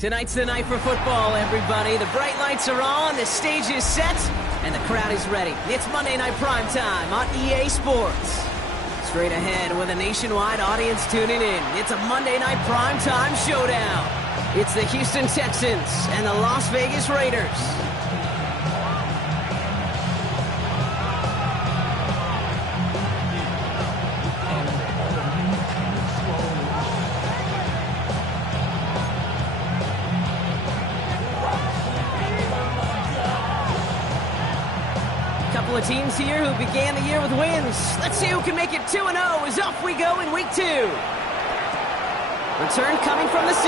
Tonight's the night for football, everybody. The bright lights are on, the stage is set, and the crowd is ready. It's Monday Night Primetime on EA Sports. Straight ahead with a nationwide audience tuning in. It's a Monday Night Primetime showdown. It's the Houston Texans and the Las Vegas Raiders. Teams here who began the year with wins. Let's see who can make it 2-0 as off we go in week 2. Return coming from the 6.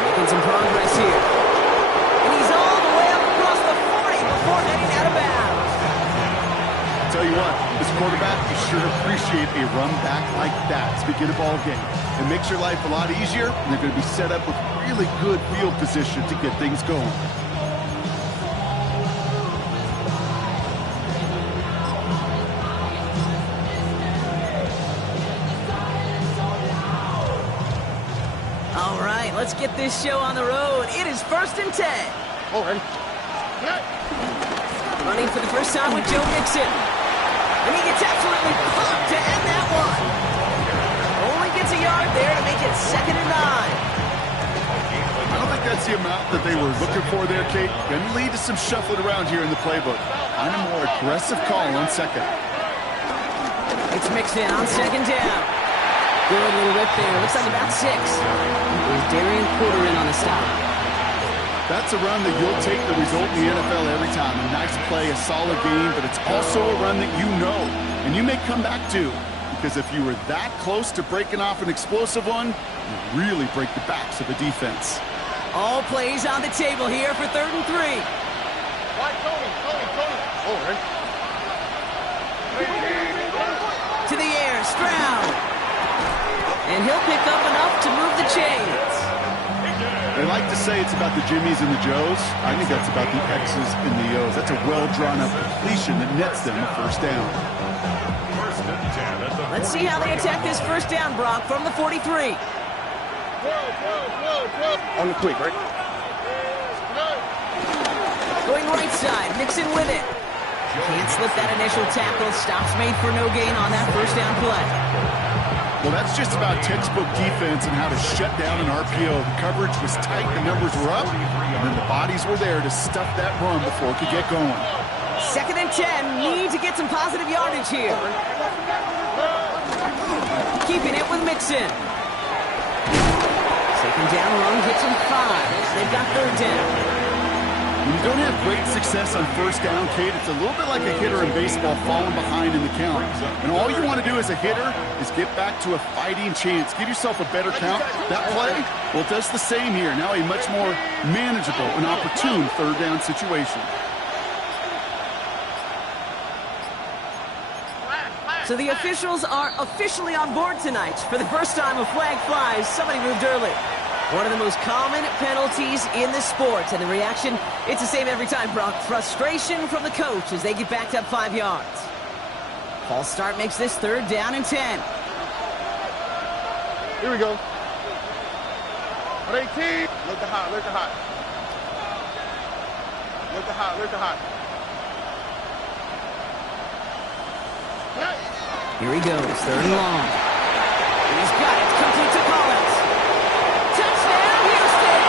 Making some progress here. And he's all the way up across the 40 before heading out of bounds. Tell you what, this quarterback, you sure appreciate a run back like that to begin a ball game. It makes your life a lot easier, and they're going to be set up with really good field position to get things going. Let's get this show on the road. It is 1st and 10. Running for the first time with Joe Mixon. And he gets absolutely pumped to end that one. Only gets a yard there to make it 2nd and 9. I don't think that's the amount that they were looking for there, Kate. Going to lead to some shuffling around here in the playbook. Find a more aggressive call on 2nd. It's Mixon on 2nd down. Good little whip there. Looks like about 6. There's Darian Porter in on the stop. That's a run that you'll take the result in the NFL every time. A nice play, a solid game, but it's also a run that you know and you may come back to. Because if you were that close to breaking off an explosive one, you really break the backs of the defense. All plays on the table here for 3rd and 3. To the air, Stroud. And he'll pick up enough to move the chains. They like to say it's about the Jimmies and the Joes. I think that's about the X's and the O's. That's a well-drawn-up completion that nets them a 1st down. Let's see how they attack this 1st down, Brock, from the 43. On the quick, right? Going right side, Mixon with it. Can't slip that initial tackle. Stops made for no gain on that 1st down play. Well, that's just about textbook defense and how to shut down an RPO. The coverage was tight, the numbers were up, and then the bodies were there to stuff that run before it could get going. 2nd and 10, need to get some positive yardage here. Keeping it with Mixon. 2nd down run gets him 5. They've got 3rd down. When you don't have great success on 1st down, Kate, it's a little bit like a hitter in baseball falling behind in the count. And all you want to do as a hitter is get back to a fighting chance. Give yourself a better count. That play, well, it does the same here. Now a much more manageable and opportune 3rd down situation. So the officials are officially on board tonight. For the first time, a flag flies. Somebody moved early. One of the most common penalties in the sport. And the reaction, it's the same every time, Brock. Frustration from the coach as they get backed up 5 yards. False start makes this 3rd down and 10. Here we go. 18. Look the hot, look the hot. Look the hot, look the hot. Here he goes, 3rd and long. He's got it, complete to Collins. Touchdown, Houston!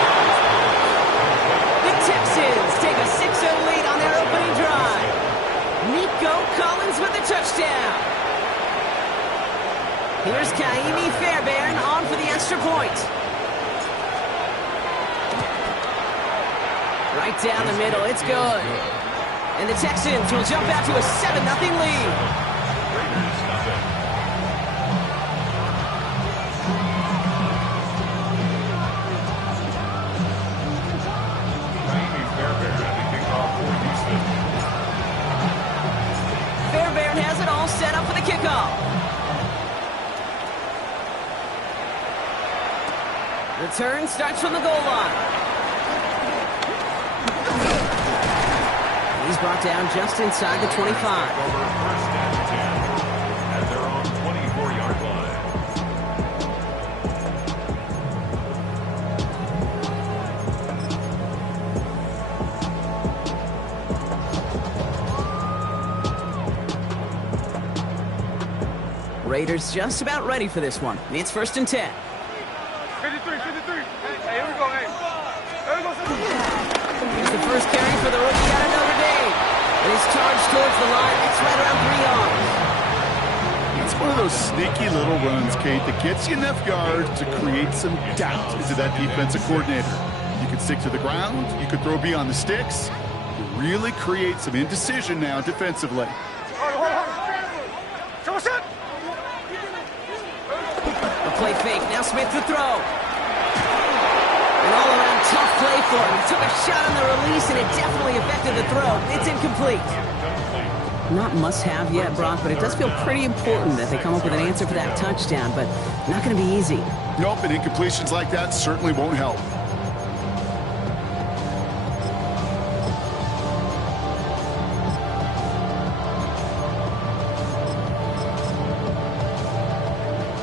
The Texans take a 6-0 lead on their opening drive. Nico Collins with the touchdown. Here's Kaimi Fairbairn on for the extra point. Right down the middle, it's good. And the Texans will jump out to a 7-0 lead. Fairbairn has it all set up for the kickoff. Return starts from the goal line. He's brought down just inside the 25. First down and 10 at their own 24-yard line. Raiders just about ready for this one. It's 1st and 10. 53, 53. Hey, here we go, hey. Here we go. Here's the first carry for the rookie out of Notre Dame. And his charge towards the line. It's right around 3 yards. It's one of those sneaky little runs, Kate, that gets you enough yards to create some doubt into that defensive coordinator. You can stick to the ground. You can throw beyond the sticks. You really create some indecision now defensively. Hold on. Show us it. A play fake. Now Smith to throw. An all-around tough play for him. He took a shot on the release, and it definitely affected the throw. It's incomplete. Not must-have yet, Brock, but it does feel pretty important that they come up with an answer for that touchdown, but not going to be easy. Nope, and incompletions like that certainly won't help.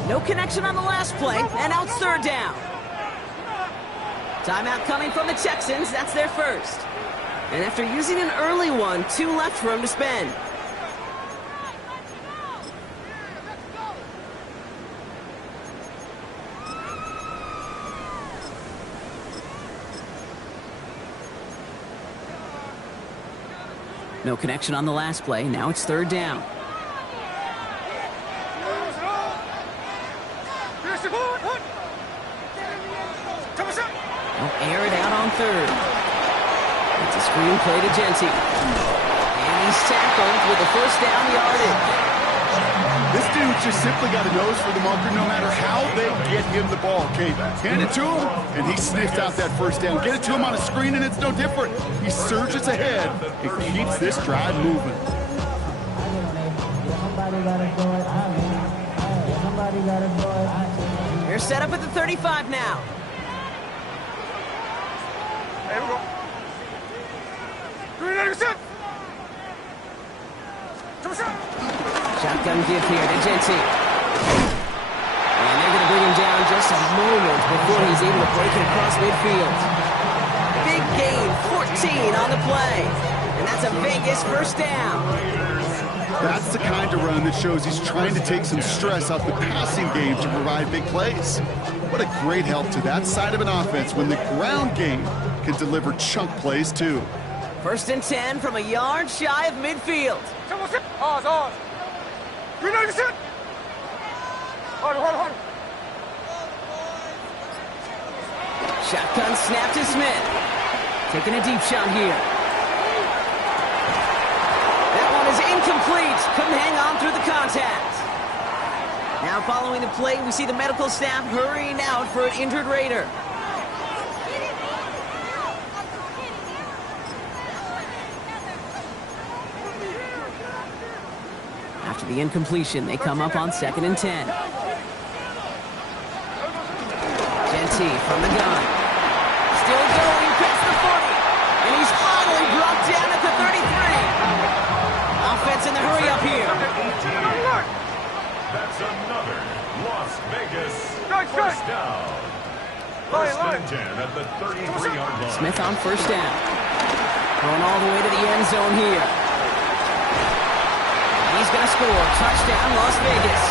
No connection on the last play, and now it's 3rd down. Timeout coming from the Texans. That's their first. And after using an early one, 2 left for him to spend. No connection on the last play. Now it's 3rd down. They'll air it out on 3rd. It's a screen play to Genty. And he's tackled with the 1st down yardage. This dude's just simply got a nose for the marker no matter how they get him the ball, Kate. Hand it to him, and he sniffs out that 1st down. Get it to him on a screen, and it's no different. He surges ahead and keeps this drive moving. They're set up at the 35 now. Here we go. 390%. Shotgun give here to Genty. And they're going to bring him down just a moment before he's able to break it across midfield. Big gain, 14 on the play. And that's a Vegas 1st down. That's the kind of run that shows he's trying to take some stress off the passing game to provide big plays. What a great help to that side of an offense when the ground game can deliver chunk plays too. 1st and 10 from a yard shy of midfield. Pause. 390%. Hold on. Shotgun snap to Smith. Taking a deep shot here. That one is incomplete. Couldn't hang on through the contact. Now following the play, we see the medical staff hurrying out for an injured Raider. After the incompletion, they come up on 2nd and 10. Genty from the gun. Still going past the 40. And he's finally brought down at the 33. Offense in the hurry up here. That's another Las Vegas 1st down. 1st and 10 at the 33-yard line. Smith on 1st down. Going all the way to the end zone here. He's going to score. Touchdown, Las Vegas.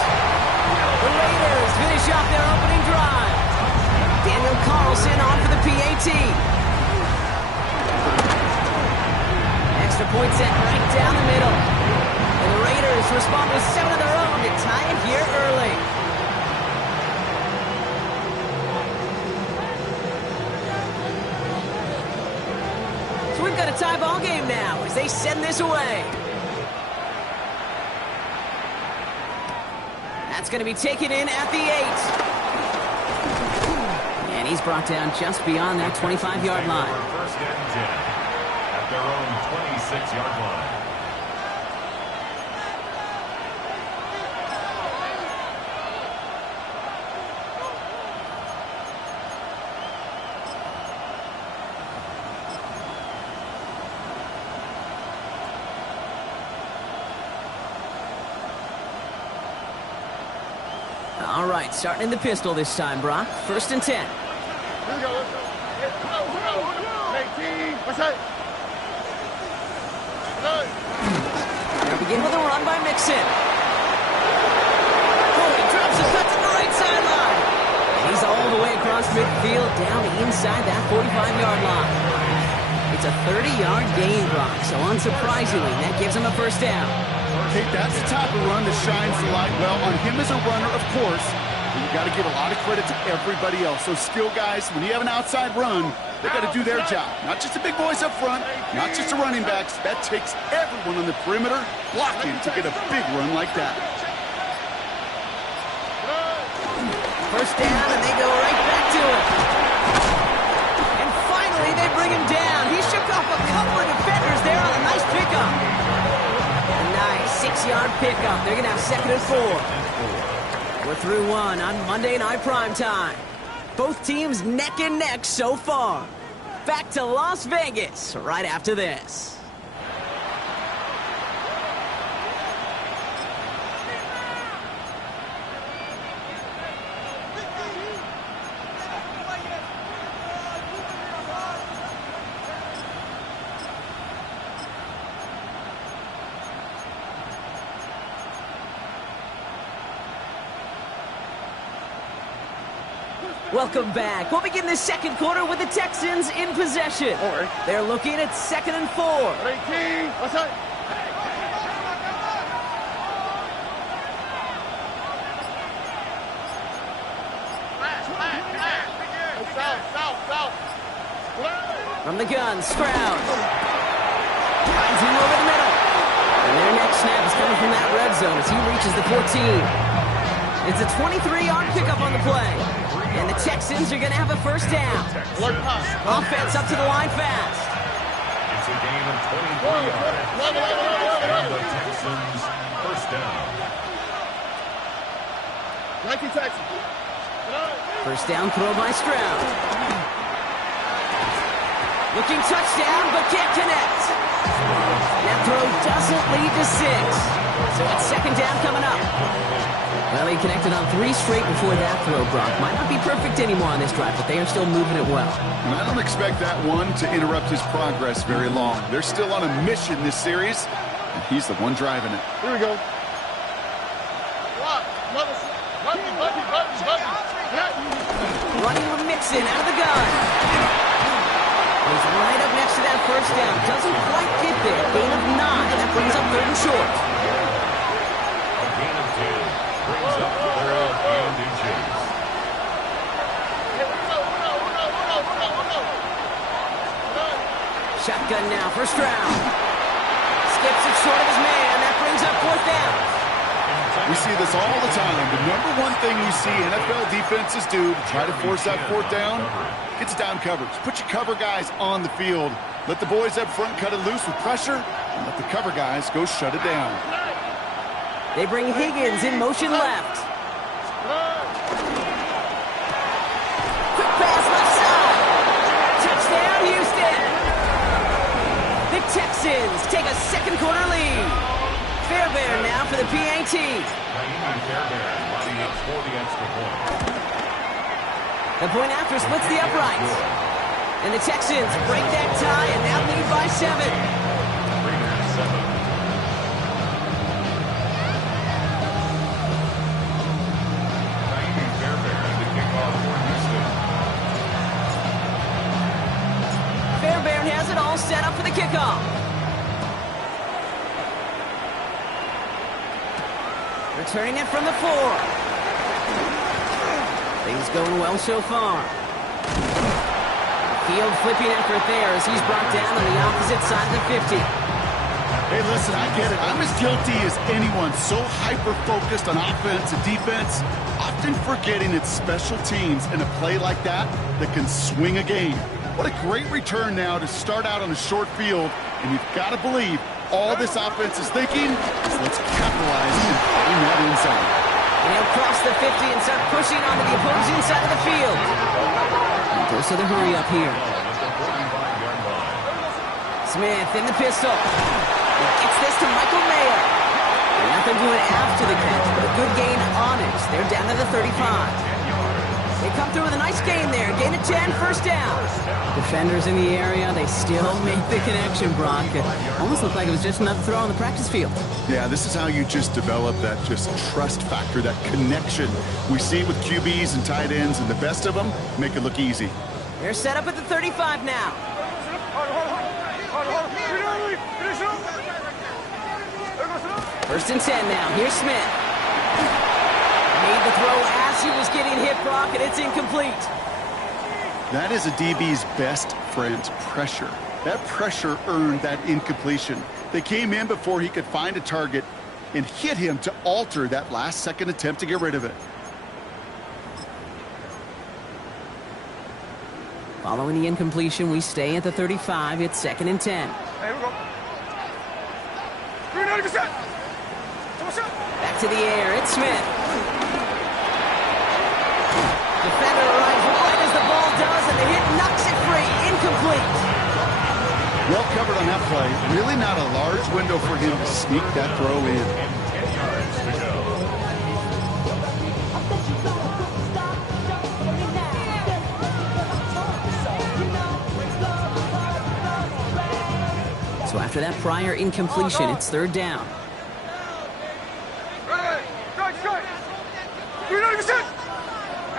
The Raiders finish off their opening drive. Daniel Carlson on for the PAT. Extra point set right down the middle. And the Raiders respond with 7 of their own to tie it here early. So we've got a tie ball game now as they send this away. That's going to be taken in at the 8. And he's brought down just beyond that 25-yard line. 1st and 10 at their own 26-yard line. All right, starting in the pistol this time, Brock. 1st and 10. Here we go. What's that? They'll begin with a run by Mixon. across midfield down inside that 45-yard line. It's a 30-yard gain, Brock, so unsurprisingly, that gives him a first down. Okay, that's the type of run that shines the light well on him as a runner, of course. But you got to give a lot of credit to everybody else. Those skill guys, when you have an outside run, they got to do their job. Not just the big boys up front, not just the running backs. That takes everyone on the perimeter blocking to get a big run like that. First down, and they go right back to it. And finally, they bring him down. He shook off a couple of defenders there on a nice pickup. A nice 6-yard pickup. They're going to have 2nd and 4. We're through one on Monday Night Primetime. Both teams neck and neck so far. Back to Las Vegas right after this. Welcome back. We'll begin the second quarter with the Texans in possession. They're looking at 2nd and 4. What's up? From the gun, Stroud. Finds him over the middle. And their next snap is coming from that red zone as he reaches the 14. It's a 23-yard pickup on the play. And the Texans are going to have a first down. Offense up to the line fast. It's a gain of 23 yards. And the Texans first down. First down throw by Stroud. Looking touchdown, but can't connect. That throw doesn't lead to 6. So it's 2nd down coming up. Well, he connected on 3 straight before that throw, Brock. Might not be perfect anymore on this drive, but they are still moving it well. And I don't expect that one to interrupt his progress very long. They're still on a mission this series, and he's the one driving it. Here we go. Running with Mixon out of the gun. He's right up next to that first down. Doesn't quite get there. Gain of 9. That brings up 3rd and short. A gain of 2 brings up 3rd and inches. Shotgun now for Stroud. Skips it short of his man. That brings up 4th down. We see this all the time. The number one thing you see NFL defenses do to try to force that 4th down, it's down coverage. Put your cover guys on the field. Let the boys up front cut it loose with pressure, and let the cover guys go shut it down. They bring Higgins in motion left. Quick pass left side. Touchdown, Houston. The Texans take a second quarter lead. Fairbairn now for the PAT. Naimi Fairbairn running up for the extra point. The point after splits the uprights. And the Texans break that tie and now lead by 7. Raiders 7. Naimi Fairbairn the kickoff for Houston. Fairbairn has it all set up for the kickoff. Returning it from the 4. Things going well so far. Field flipping effort there as he's brought down on the opposite side of the 50. Hey, listen, I get it. I'm as guilty as anyone. So hyper-focused on offense and defense, often forgetting it's special teams in a play like that that can swing a game. What a great return now to start out on a short field, and you've got to believe all this offense is thinking is let's capitalize and find that end zone. And he'll cross the 50 and start pushing onto the opposing side of the field. And goes to the hurry up here. Smith in the pistol. He gets this to Michael Mayer. Nothing doing after the catch, but a good gain on it. They're down to the 35. They come through with a nice gain there. Gain of 10, first down. Defenders in the area, they still make the connection, Brock. It almost looked like it was just another throw on the practice field. Yeah, this is how you just develop that just trust factor, that connection. We see it with QBs and tight ends, and the best of them make it look easy. They're set up at the 35 now. First and 10 now. Here's Smith. Made the throw as he was getting hit, Brock, and it's incomplete. That is a DB's best friend, pressure. That pressure earned that incompletion. They came in before he could find a target and hit him to alter that last-second attempt to get rid of it. Following the incompletion, we stay at the 35. It's 2nd and 10. Hey, we go. Back to the air. It's Smith. Defender arrives right as the ball does, and the hit knocks it free. Incomplete. Well covered on that play. Really not a large window for him to sneak that throw in. 10 yards to go. So after that prior incompletion, it's 3rd down.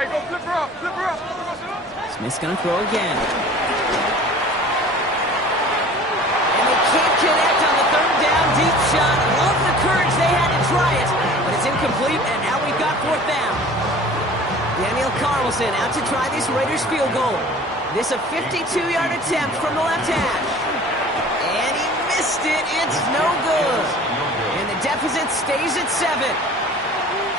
Hey, go flip her up, flip her up. Smith's going to throw again. And they can't connect on the 3rd down deep shot. Love the courage they had to try it, but it's incomplete, and now we've got 4th down. Daniel Carlson out to try this Raiders field goal. This a 52-yard attempt from the left hash. And he missed it. It's no good. And the deficit stays at 7.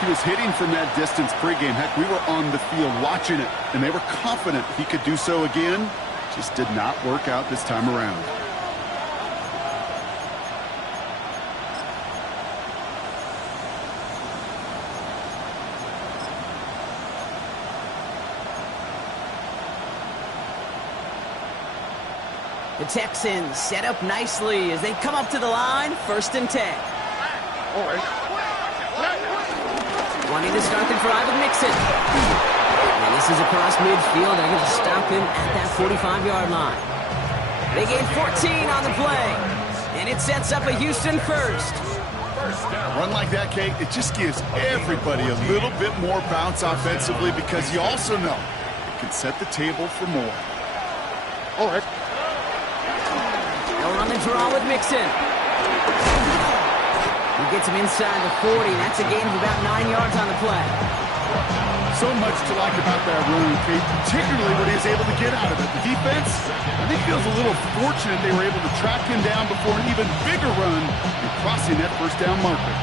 He was hitting from that distance pregame. Heck, we were on the field watching it, and they were confident he could do so again. Just did not work out this time around. The Texans set up nicely as they come up to the line. 1st and 10. Wanting to start the drive with Mixon. And this is across midfield. They're going to stop him at that 45-yard line. They gain 14 on the play. And it sets up a Houston first. A run like that, Kate, it just gives everybody a little bit more bounce offensively because you also know it can set the table for more. All right. They'll run the draw with Mixon. He gets him inside the 40. That's a gain of about 9 yards on the play. So much to like about that run, Kate, particularly what he was able to get out of it. The defense, I think, feels a little fortunate they were able to track him down before an even bigger run and crossing that 1st down marker.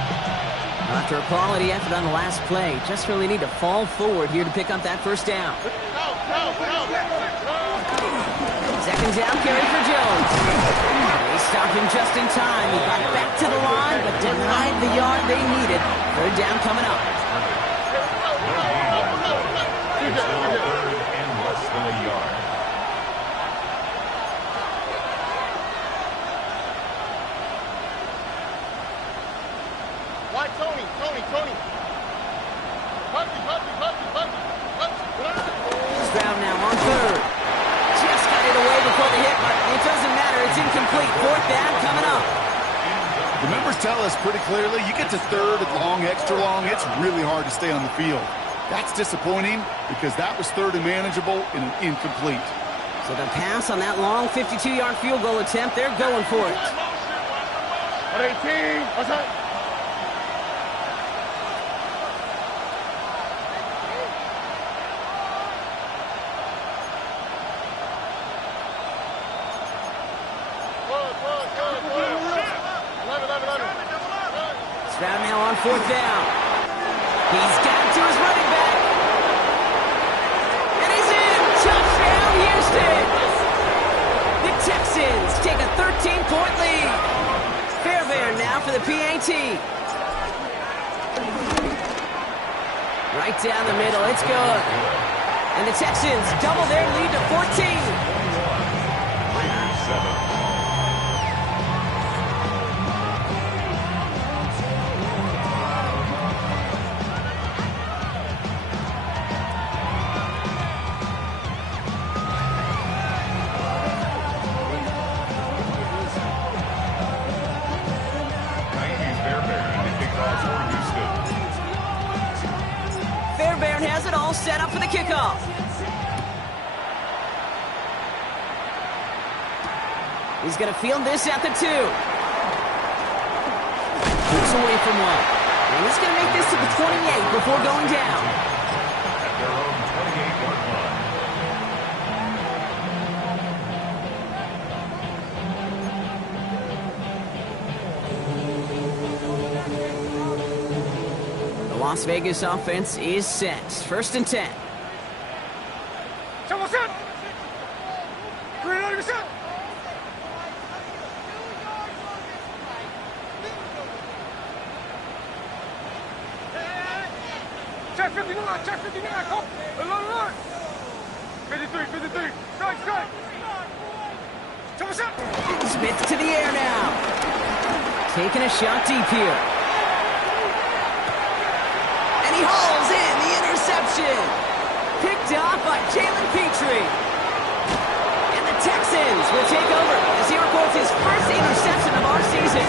After a quality effort on the last play, just really need to fall forward here to pick up that 1st down. 2nd down carry for Jones. They stopped him just in time. He got back to the line, but denied the yard they needed. 3rd down coming up. It's still 3rd and less than a yard. Why Tony? Stroud now on 3rd. Just got it away before the hit, but it doesn't matter. It's incomplete. 4th down coming up. The numbers tell us pretty clearly, you get to 3rd and long, extra long, it's really hard to stay on the field. That's disappointing because that was 3rd and manageable and an incomplete. So the pass on that long 52-yard field goal attempt, they're going for it. 18. What's that? Stroud now on 4th down. He's got it to his running back. And he's in. Touchdown, Houston. The Texans take a 13-point lead. Fairbairn now for the PAT. Right down the middle. It's good. And the Texans double their lead to 14. Raiders 7. He's going to field this at the 2. Pulls away from one. And he's going to make this to the 28 before going down. At their own 28-yard line. The Las Vegas offense is set. 1st and 10. Someone set. Green out of your set. Check 59, check 59, come. Along. 53, 53. Strike. Someone set. Smith to the air now. Taking a shot deep here. And he hauls in the interception. Picked off by Jalen Petrie. And the Texans will take over as he records his first interception of our season.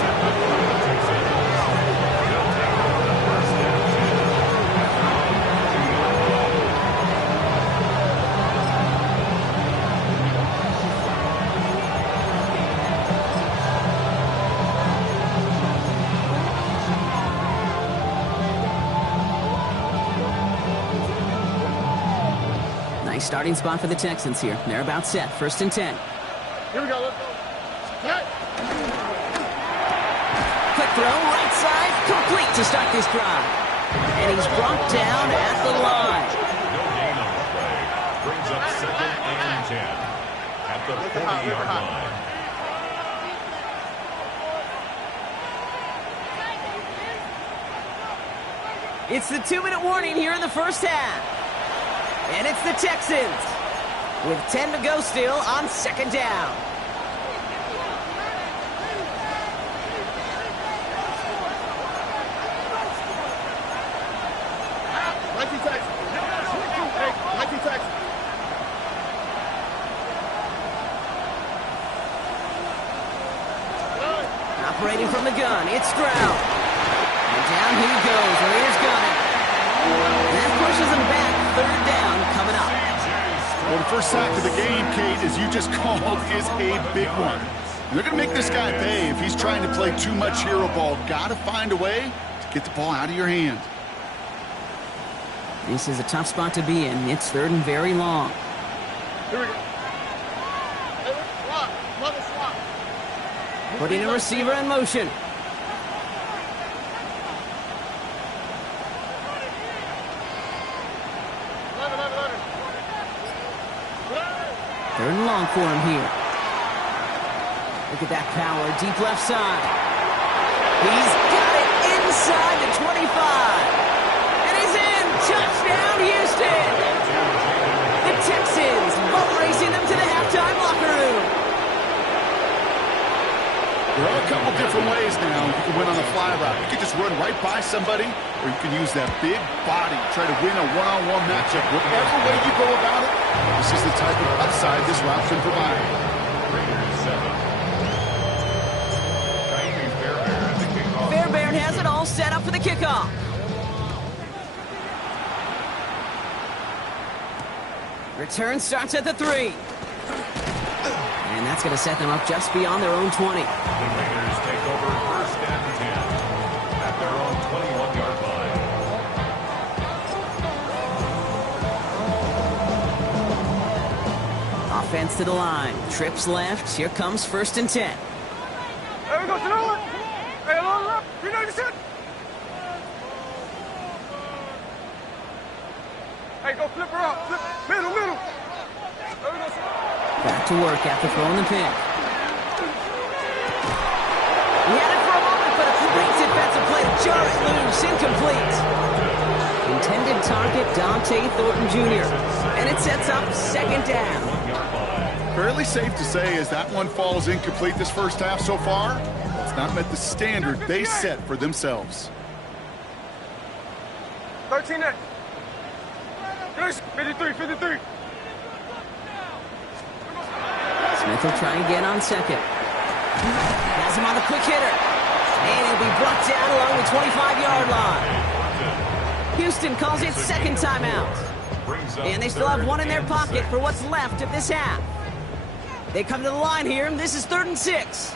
Starting spot for the Texans here. They're about set. 1st and 10. Here we go, let's go. Hey. Quick throw, right side, complete to start this drive. And he's brought down at the line. No gain on the play. Brings up 2nd and 10 at the 40-yard line. It's the 2-minute warning here in the first half. And it's the Texans with 10 to go still on 2nd down. Operating from the gun, it's Stroud. And down he goes. Raiders got it. And that pushes him back. 3rd down coming up. Well, the first sack of the game, Kate, as you just called, is a big one. They're going to make this guy pay if he's trying to play too much hero ball. Got to find a way to get the ball out of your hand. This is a tough spot to be in. It's 3rd and very long. Here we go. Putting a receiver in motion. Third and long for him here. Look at that power, deep left side. He's got it inside the 25. And he's in. Touchdown, Houston. The Texans boat racing them to the halftime locker room. There are a couple different ways now you can win on the fly route. You can just run right by somebody, or you can use that big body, try to win a one-on-one matchup. Whatever way you go about it, this is the type of upside this route can provide. Fairbairn has it all set up for the kickoff. Return starts at the 3. And that's going to set them up just beyond their own 20. The Raiders take over 1st and 10 at their own 21-yard line. Offense to the line. Trips left. Here comes 1st and 10. There we go, to the line. Hey, along the left. You're not even set. Hey, go flip her out. Flip. Middle. There we go, sir. Back to work after throwing the pick. He had it for a moment, but a great defensive play to jar it loose. Incomplete. Intended target, Dante Thornton Jr. And it sets up 2nd down. Fairly safe to say as that one falls incomplete this first half so far, it's not met the standard they set for themselves. 13 next. 53. Smith will try again on 2nd. Has him on the quick hitter. And he'll be brought down along the 25-yard line. Houston calls it 2nd timeout. And they still have one in their pocket for what's left of this half. They come to the line here, and this is 3rd and 6.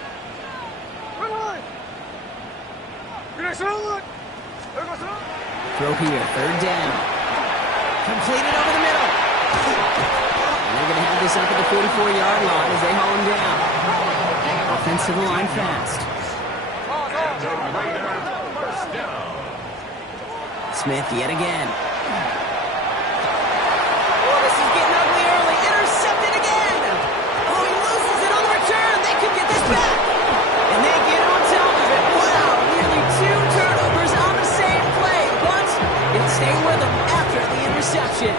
Throw here, 3rd down. Completed over the middle. And they're going to have this up at the 44-yard line as they haul him down. Offense to the line fast. Smith yet again. Oh, this is getting ugly early. Intercepted again. Oh, he loses it on the return. They could get this back. And they get on top of it. Wow, nearly 2 turnovers on the same play. But it stayed with them after the interception.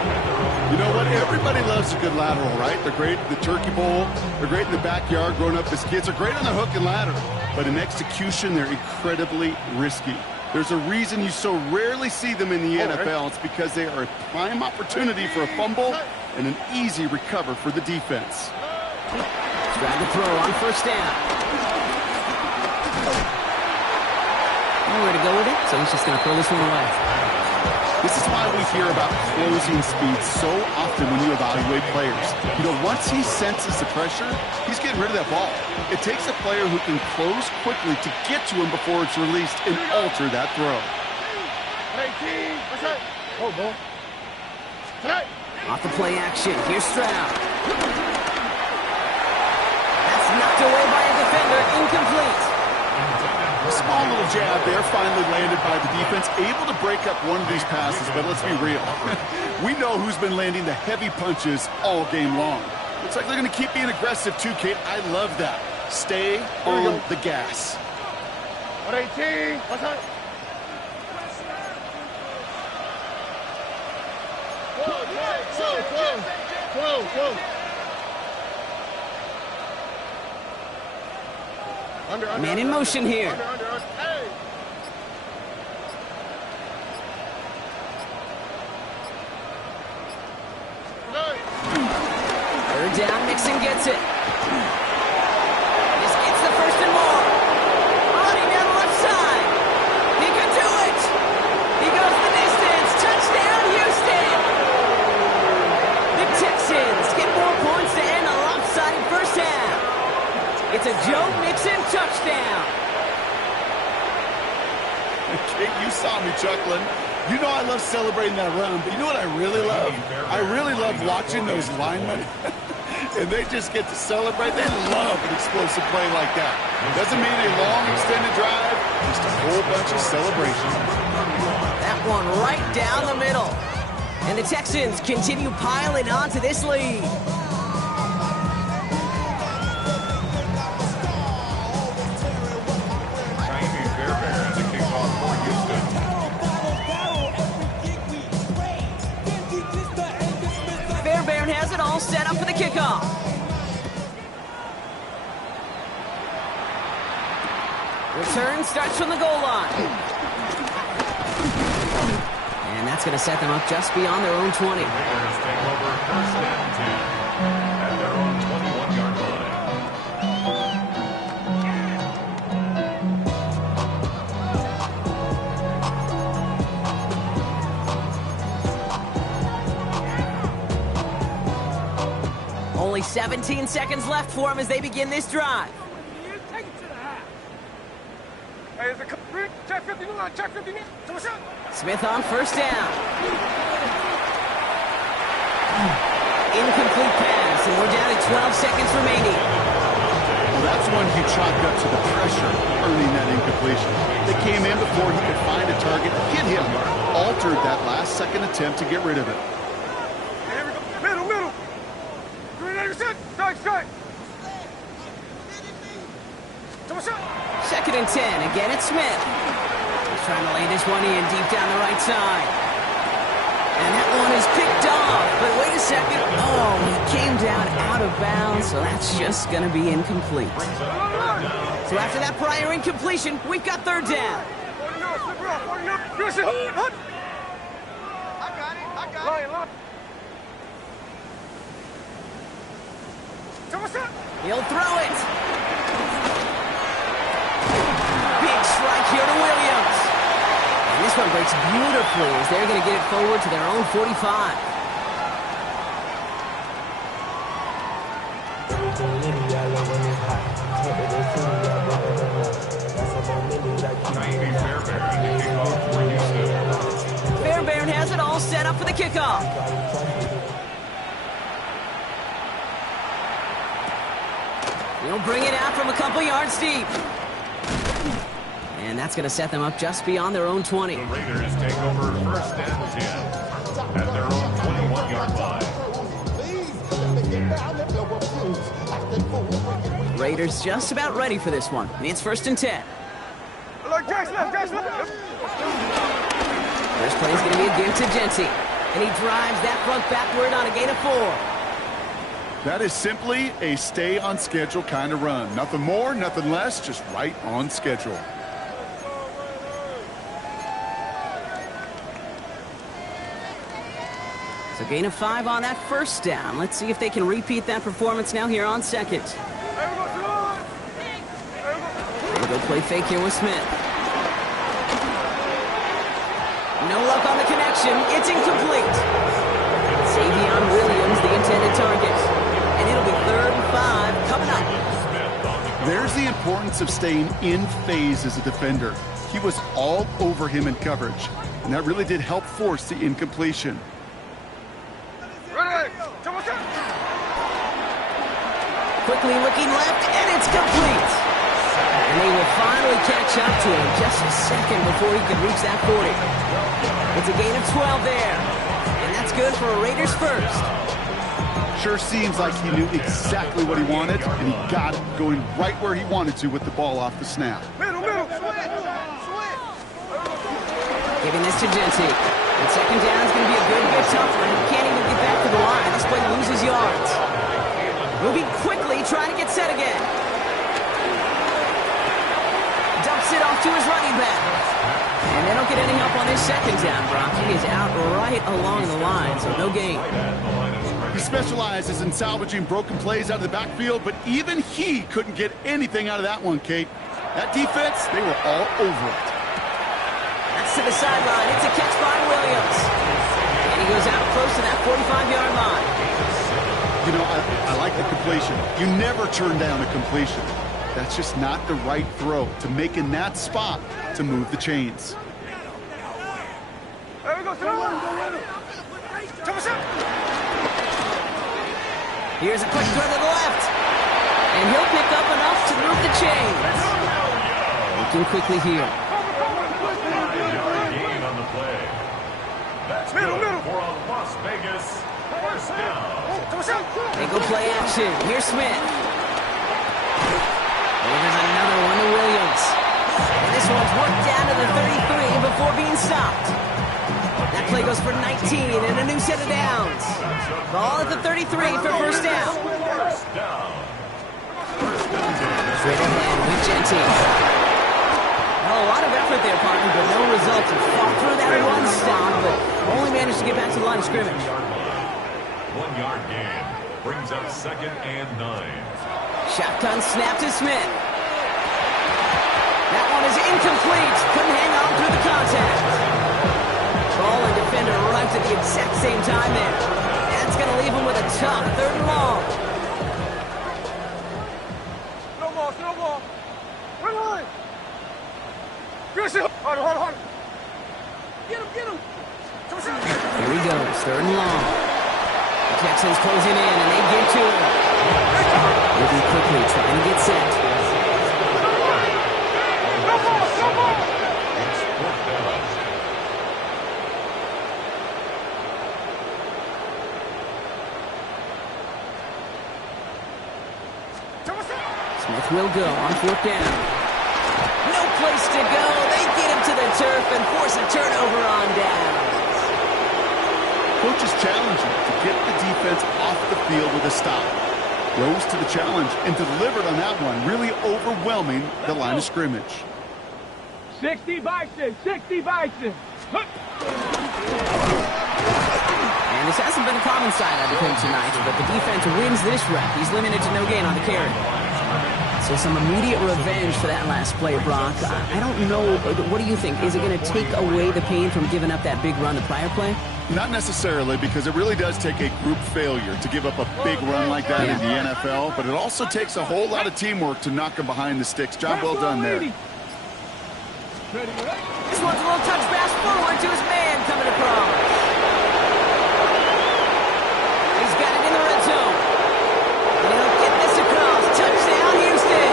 You know what? Everybody loves a good lateral, right? They're great at the turkey bowl. They're great in the backyard growing up as kids. They're great on the hook and ladder. But in execution, they're incredibly risky. There's a reason you so rarely see them in the NFL. It's because they are a prime opportunity for a fumble and an easy recover for the defense. Drag the throw on 1st down. Nowhere to go with it, so he's just going to throw this one away. This is why we hear about closing speed so often when you evaluate players. You know, once he senses the pressure, he's getting rid of that ball. It takes a player who can close quickly to get to him before it's released and alter that throw. Off the play action, here's Stroud. That's knocked away by a defender, incomplete. A small little jab there, finally landed by the defense, able to break up one of these passes, but let's be real. We know who's been landing the heavy punches all game long. Looks like they're going to keep being aggressive too, Kate. I love that. Stay on the gas. 118. What's that? Whoa. Man in motion here. Hey. 3rd down, Mixon gets it. This gets the 1st and more. Running down the left side. He could do it. He goes the distance. Touchdown, Houston. The Texans get more points to end a lopsided 1st half. It's a Joe Mixon touchdown. Kate, you saw me chuckling. You know I love celebrating that run, but you know what I really love? I really love watching those linemen, and they just get to celebrate. They love an explosive play like that. Doesn't mean a long, extended drive, just a whole bunch of celebration. That one right down the middle. And the Texans continue piling onto this lead. Has it all set up for the kickoff. Return starts from the goal line. And that's going to set them up just beyond their own 20. Take over 1st and 10 at their own 21-yard line. Only 17 seconds left for them as they begin this drive. Smith on 1st down. Incomplete pass, and we're down to 12 seconds remaining. Well, that's one he chalked up to the pressure, earning that incompletion. They came in before he could find a target, hit him, altered that last-second attempt to get rid of it. Second and 10. Again, it's Smith. He's trying to lay this one in deep down the right side. And that one is picked off. But wait a second. Oh, he came down out of bounds, so that's just going to be incomplete. So after that prior incompletion, we've got 3rd down. He'll throw it. Big strike here to Williams. And this one breaks beautifully as they're going to get it forward to their own 45. Fairbairn has it all set up for the kickoff. He'll bring it out from a couple yards deep. And that's going to set them up just beyond their own 20. The Raiders take over first and 10 at their own 21-yard line. Raiders just about ready for this one. It's first and 10. Look, Jackson left. First play is going to be a give to Genty. And he drives that front backward on a gain of 4. That is simply a stay-on-schedule kind of run. Nothing more, nothing less, just right on schedule. So gain of 5 on that first down. Let's see if they can repeat that performance now here on second. They'll go play fake here with Smith. No luck on the connection. It's incomplete. Savion Williams, the intended target. And it'll be 3rd and 5 coming up. There's the importance of staying in phase as a defender. He was all over him in coverage, and that really did help force the incompletion. Quickly looking left, and it's complete. And they will finally catch up to him just a second before he could reach that 40. It's a gain of 12 there. And that's good for a Raiders first. Sure seems like he knew exactly what he wanted, and he got it going right where he wanted to with the ball off the snap. Middle. Giving this to Genty. And second down is going to be a good tough one. He can't even get back to the line. This play loses yards. Moving quickly, trying to get set again. Dumps it off to his running back. And they don't get any help on this second down, Brock. He is out right along the line, so no gain. He specializes in salvaging broken plays out of the backfield, but even he couldn't get anything out of that one, Kate. That defense, they were all over it. That's to the sideline. It's a catch by Williams. And he goes out close to that 45-yard line. You know, I like the completion. You never turn down a completion. That's just not the right throw to make in that spot to move the chains. There we go. Here's a quick throw to the left. And he'll pick up enough to move the chains. Looking quickly here. Gain on the play. That's good for a Las Vegas first down. They go play action. Here's Smith. And there's another one to Williams. And this one's worked down to the 33 before being stopped. That play goes for 19 and a new set of downs. Ball at the 33 for first down. Straight ahead with Genty. Well, a lot of effort there, partner, but no results. He fought through that one stop, but only managed to get back to the line of scrimmage. 1 yard gain brings up 2nd and 9. Shotgun snap to Smith. That one is incomplete. Couldn't hang on through the contact. Ball and defender arrived at the exact same time there. That's going to leave him with a tough 3rd and long. Snowball. Run line. Hard. Get him. Here he goes, 3rd and long. The Texans closing in, and they get to him. Moving quickly, trying to get set. Smith will go on 4th down. No place to go. They get him to the turf and force a turnover on downs. Coach is challenging to get the defense off the field with a stop. Rose to the challenge and delivered on that one, really overwhelming the line of scrimmage. 60 Bison. And this hasn't been a common sight out of him tonight, but the defense wins this rep. He's limited to no gain on the carry. So some immediate revenge for that last play, Brock. I don't know. What do you think? Is it going to take away the pain from giving up that big run the prior play? Not necessarily, because it really does take a group failure to give up a big run like that in the NFL, but it also takes a whole lot of teamwork to knock him behind the sticks. Job well done there. This one's a little touch pass forward to his man coming across. He's got it in the red zone. And he'll get this across. Touchdown, Houston.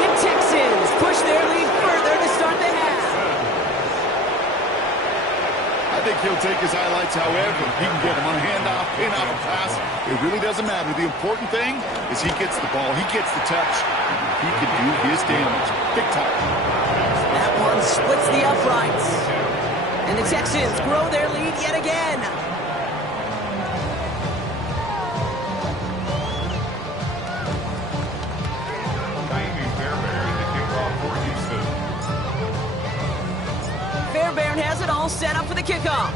The Texans push their lead further to start the half. I think he'll take his highlights however he can get them on a handoff, pin off a pass. It really doesn't matter. The important thing is he gets the ball, he gets the touch, and he can do his damage. Big time. That one splits the uprights. And the Texans grow their lead yet again. Fairbairn has it all set up for the kickoff.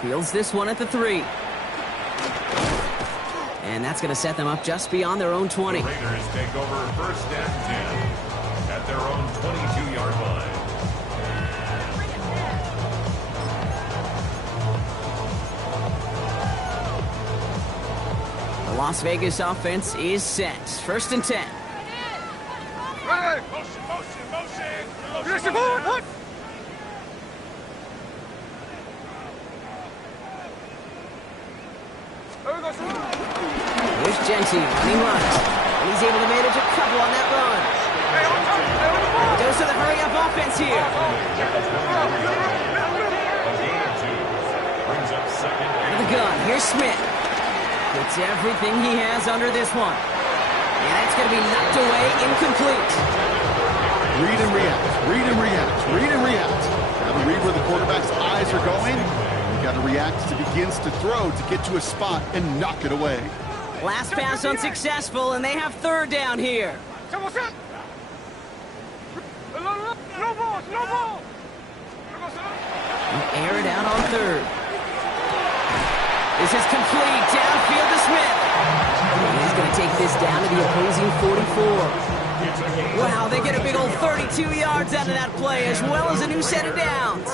Fields this one at the 3. And that's going to set them up just beyond their own 20. The Raiders take over first and 10 at their own 22-yard line. The Las Vegas offense is set. First and 10. Hey! Motion! What? Here's Genty running right. And he's able to manage a couple on that run. Goes to the hurry-up offense here. With the gun, here's Smith. Puts everything he has under this one. And that's going to be knocked away, incomplete. Read and react, read and react, read and react. Got to read where the quarterback's eyes are going. You got to react as he begins to throw to get to a spot and knock it away. Last pass unsuccessful, and they have third down here. No ball! Air it out on third. This is complete. Downfield to Smith. He's going to take this down to the opposing 44. Wow, they get a big old 32 yards out of that play, as well as a new set of downs.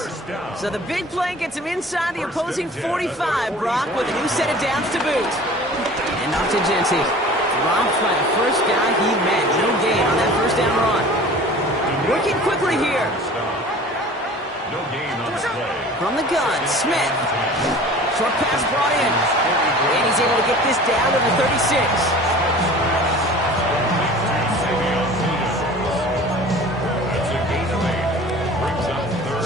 So the big play gets him inside the opposing 45, Brock, with a new set of downs to boot. And off to Genty. Dropped by the first guy he met. No gain on that first down run. Working quickly here. No gain on the play. From the gun, Smith. Short pass brought in. And he's able to get this down to the 36.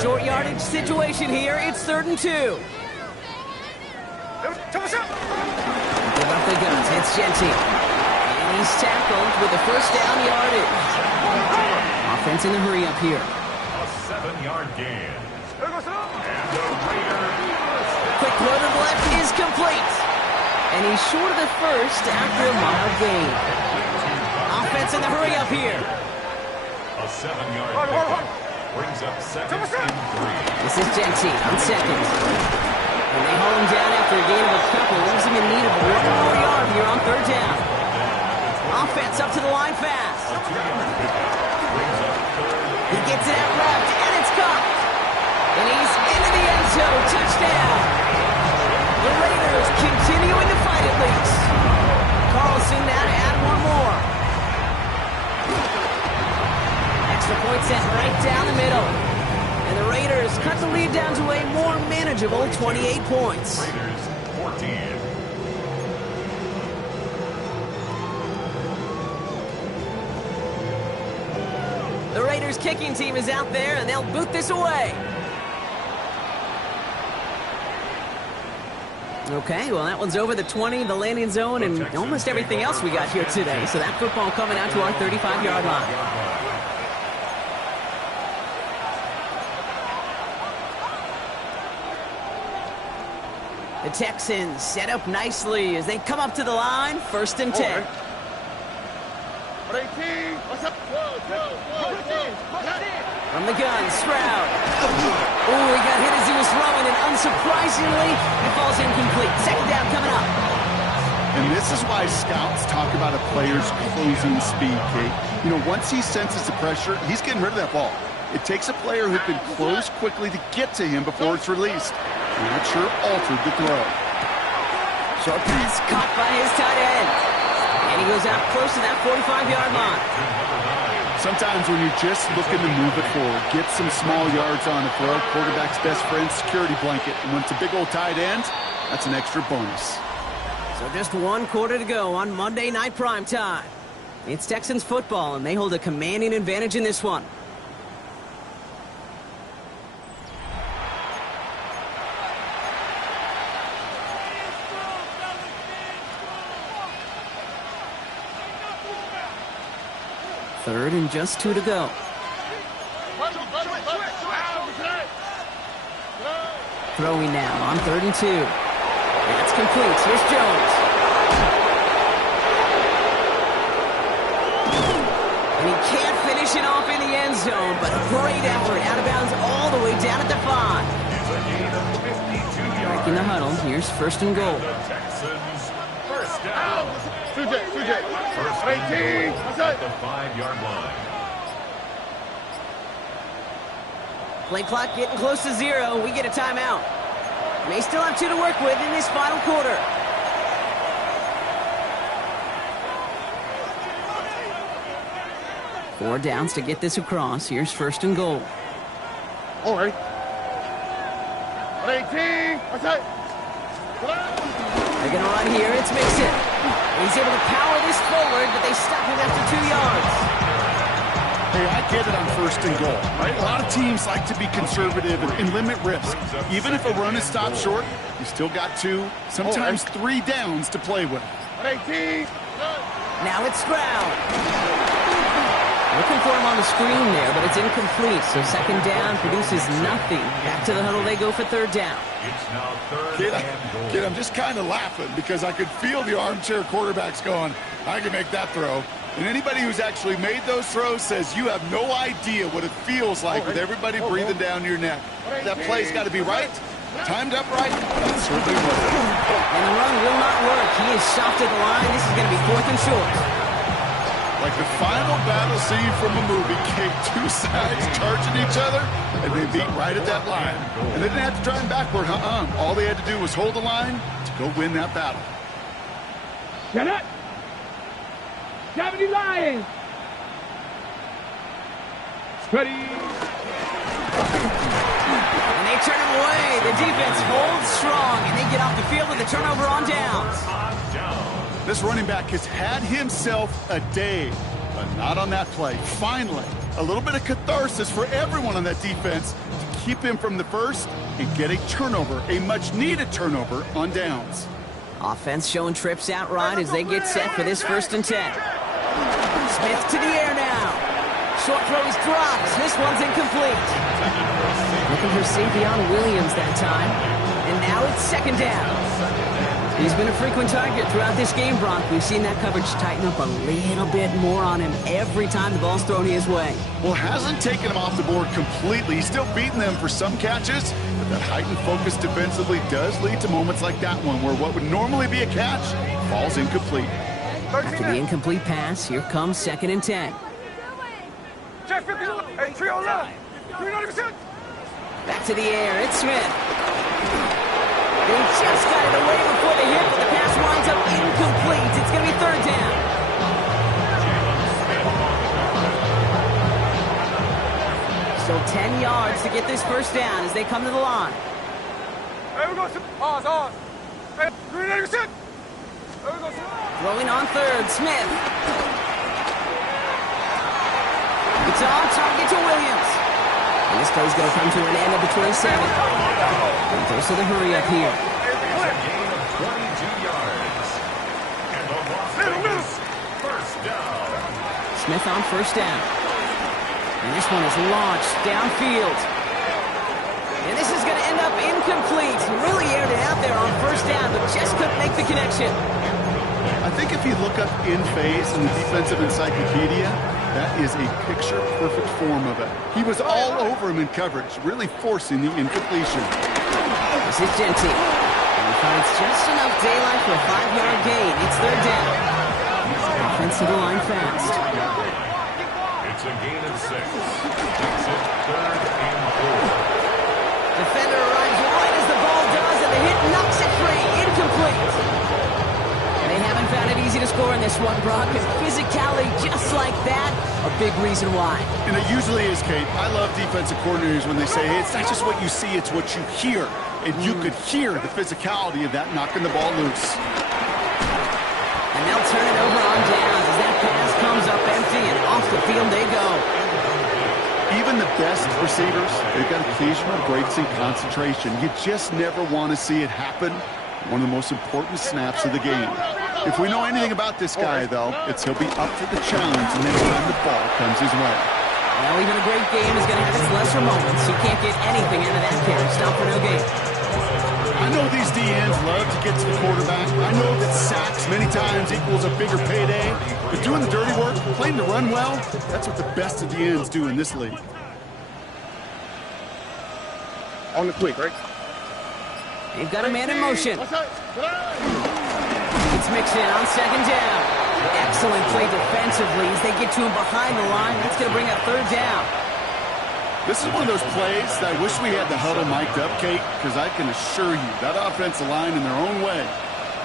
Short yardage situation here. It's 3rd and 2. Give up the guns. It's Genty. And he's tackled with the first down yardage. Offense in the hurry up here. A 7-yard gain. And the Raiders. Quick throw to the left is complete. And he's short of the first after a mild gain. Offense in the hurry up here. A 7-yard pickup brings up 2nd and 3. This is Genty on second. And they hold him down after a gain of a couple. Leaves him in need of 1 more yard here on 3rd down. Offense up to the line fast. He gets it out left, and it's caught. And he's into the end zone. Touchdown. The Raiders continuing to fight at least. Carlson now to add 1 more. Extra point set right down the middle. And the Raiders cut the lead down to a more manageable 28 points. Raiders 14. The Raiders kicking team is out there, and they'll boot this away. Okay, well, that one's over the 20, the landing zone, and almost everything else we got here today. So that football coming out to our 35-yard line. The Texans set up nicely as they come up to the line, 1st and 10. From the gun, Stroud. Oh, he got hit as he was throwing, and unsurprisingly, it falls incomplete. 2nd down coming up. And this is why scouts talk about a player's closing speed, Kate. You know, once he senses the pressure, he's getting rid of that ball. It takes a player who can close quickly to get to him before it's released. And that sure altered the throw. Short pass caught by his tight end. And he goes out close to that 45-yard line. Sometimes when you're just looking to move it forward, get some small yards on a throw, quarterback's best friend, security blanket. And when it's a big old tight end, that's an extra bonus. So just 1 quarter to go on Monday Night Primetime. It's Texans football, and they hold a commanding advantage in this one. Third and just 2 to go. Throwing now on 3rd and 2. That's complete. Here's Jones. And he can't finish it off in the end zone, but a great effort. Out of bounds all the way down at the 5. Back in the huddle. Here's 1st and goal. The Texans first down. First and goal at the 5-yard line. Play clock getting close to 0. We get a timeout. They still have 2 to work with in this final quarter. Four downs to get this across. Here's 1st and goal. All right. 18. They're going to run here. It's Mixon. He's able to power this forward, but they stop him after 2 yards. Hey, I get it on 1st and goal, right? A lot of teams like to be conservative and limit risk. Even if a run is stopped short, you still got 2, sometimes 3 downs to play with. 18. Now it's Stroud. Looking for him on the screen there, but it's incomplete. So 2nd down produces nothing. Back to the huddle they go for 3rd down. It's now 3rd and goal. Kid, I'm just kind of laughing because I could feel the armchair quarterbacks going, I can make that throw. And anybody who's actually made those throws says you have no idea what it feels like with everybody breathing down your neck. That play's got to be right, timed up right. That certainly wasn't. And the run will not work. He is shocked at the line. This is going to be 4th and short. Like the final battle scene from a movie, Kate, 2 sides charging each other, and they beat right at that line. And they didn't have to drive backward, All they had to do was hold the line to go win that battle. Get it. 70 Lions. Ready. And they turn him away. The defense holds strong, and they get off the field with a turnover on downs. This running back has had himself a day, but not on that play. Finally, a little bit of catharsis for everyone on that defense to keep him from the first and get a turnover, a much-needed turnover on downs. Offense showing trips out right as they get set for this 1st and 10. Smith to the air now. Short throw is dropped. This one's incomplete. Looking for Savion Williams that time. And now it's 2nd down. He's been a frequent target throughout this game, Bronk. We've seen that coverage tighten up a little bit more on him every time the ball's thrown his way. Well, hasn't taken him off the board completely. He's still beating them for some catches, but that heightened focus defensively does lead to moments like that one where what would normally be a catch falls incomplete. After the incomplete pass, here comes 2nd and 10. Check 50. Hey, 3 on left. 390%. Back to the air. It's Smith. They just got it away before the hit, but the pass winds up incomplete. It's going to be 3rd down. So 10 yards to get this 1st down as they come to the line. Hey, we go. Pause. Hey, 390%. Throwing on 3rd, Smith. It's on target to Williams. And this play's going to come to an end of the 27. And there's the hurry up here. It's a gain of 22 yards. And the Las Vegas 1st down. Smith on 1st down. And this one is launched downfield. And this is going to end up incomplete. Really aired it out there on 1st down, but just couldn't make the connection. I think if you look up in phase in the defensive encyclopedia, that is a picture-perfect form of it. He was all over him in coverage, really forcing the incompletion. This is Genty. And he finds just enough daylight for a 5-yard gain. It's third down. Offensive line fast. It's a gain of 6. Makes it 3rd and 4. Defender arrives right as the ball does, and the hit knocks it free. Incomplete. They haven't found it easy to score in this one, Brock, and physicality just like that, a big reason why. And it usually is, Kate. I love defensive coordinators when they say, hey, it's not just what you see, it's what you hear. And you could hear the physicality of that knocking the ball loose. And they'll turn it over on downs as that pass comes up empty, and off the field they go. Even the best receivers, they've got occasional breaks in concentration. You just never want to see it happen. One of the most important snaps of the game. If we know anything about this guy, though, it's he'll be up for the challenge the next time the ball comes his way. Well, even a great game is going to have its lesser moments. You can't get anything out of that carry. Stop for no gain. I know these DNs love to get to the quarterback. I know that sacks many times equals a bigger payday. But doing the dirty work, playing the run well, that's what the best of the ends do in this league. On the quick, right? They've got a man in motion. It's mixed in on second down. Excellent play defensively as they get to him behind the line. That's going to bring up third down. This is one of those plays that I wish we had the huddle mic'd up, Kate, because I can assure you that offensive line in their own way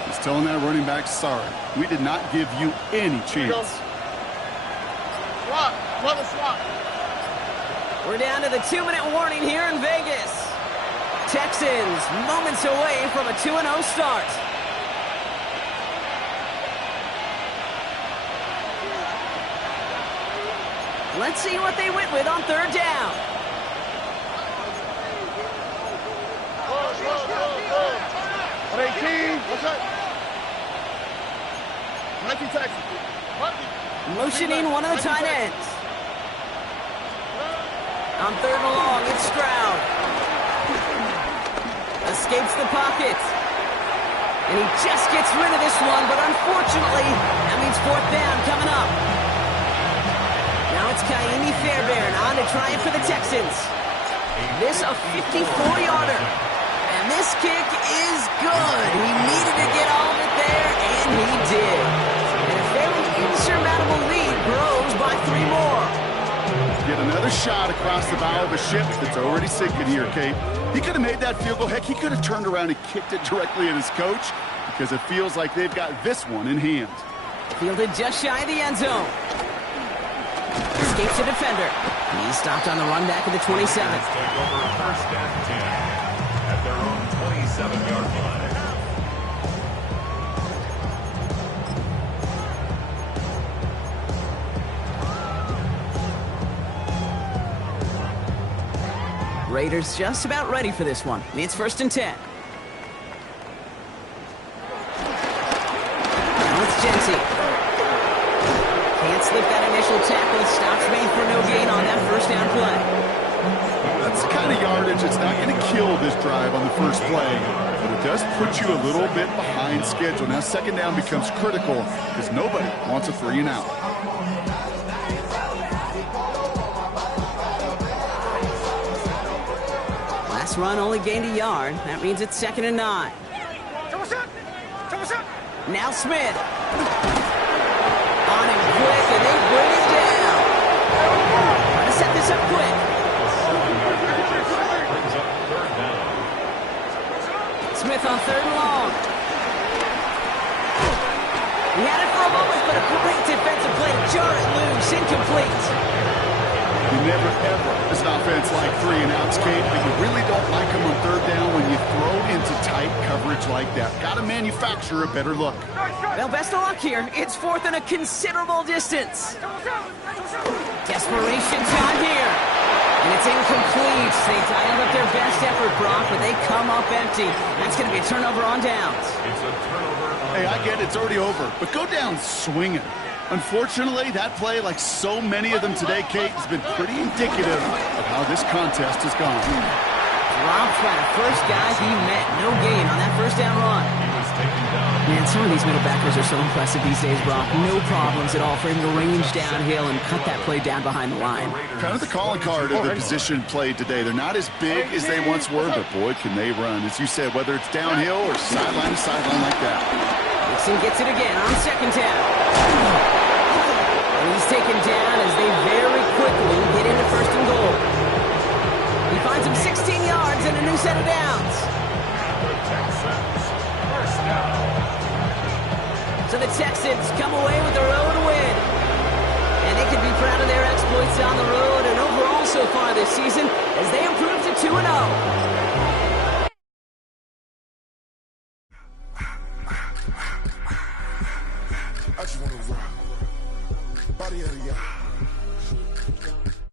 is telling that running back, sorry, we did not give you any chance. Swat. Another swat. We're down to the 2-minute warning here in Vegas. Texans moments away from a 2-0 start. Let's see what they went with on third down. On 18. What's up? 19 Texas. Motioning one of the tight ends. On third and long, it's Stroud. Escapes the pocket. And he just gets rid of this one, but unfortunately, that means fourth down coming up. Now it's Kaimi Fairbairn on to try it for the Texans. This a 54-yarder. And this kick is good. He needed to get all of it there, and he did. And a fairly insurmountable lead grows by 3 more. Get another shot across the bow of a ship that's already sinking here, Kate. He could have made that field goal. Heck, he could have turned around and kicked it directly at his coach because it feels like they've got this one in hand. Fielded just shy of the end zone. Escapes the defender. He's stopped on the run back of the 27. Take over first and 10 at their own 27-yard line. Raiders just about ready for this one. It's first and 10. Now it's Jency. Can't slip that initial tackle. Stops made for no gain on that first down play. That's the kind of yardage that's not going to kill this drive on the first play, but it does put you a little bit behind schedule. Now second down becomes critical because nobody wants a 3 and out. Last run only gained a yard. That means it's second and 9. Now Smith. On him quick, and they bring it down. Trying to set this up quick. Smith on third and long. He had it for a moment, but a great defensive play to jar it loose. Incomplete. You never, ever, as an offense, like 3 and outs, Kate, but you really don't like them on third down when you throw into tight coverage like that. Got to manufacture a better look. Well, best of luck here. It's fourth and a considerable distance. Desperation time here. And it's incomplete. They dialed up their best effort, Brock, but they come up empty. That's going to be a turnover on downs. It's a turnover. Hey, I get it. It's already over. But go down swinging. Unfortunately, that play, like so many of them today, Kate, has been pretty indicative of how this contest has gone. Dropped by the first guy he met. No gain on that first down run. He was taken down. Man, some of these middle backers are so impressive these days, Brock. No problems at all for him to range downhill and cut that play down behind the line. Kind of the calling card of the position played today. They're not as big as they once were, but boy, can they run. As you said, whether it's downhill or sideline empty sideline like that. Mixon gets it again on second down. And he's taken down as they very quickly get into first and goal. He finds him 16 yards and a new set of downs. The Texans, first down. So the Texans come away with the road win. And they can be proud of their exploits on the road and overall so far this season as they improve to 2-0. I just wanna rock. Body of the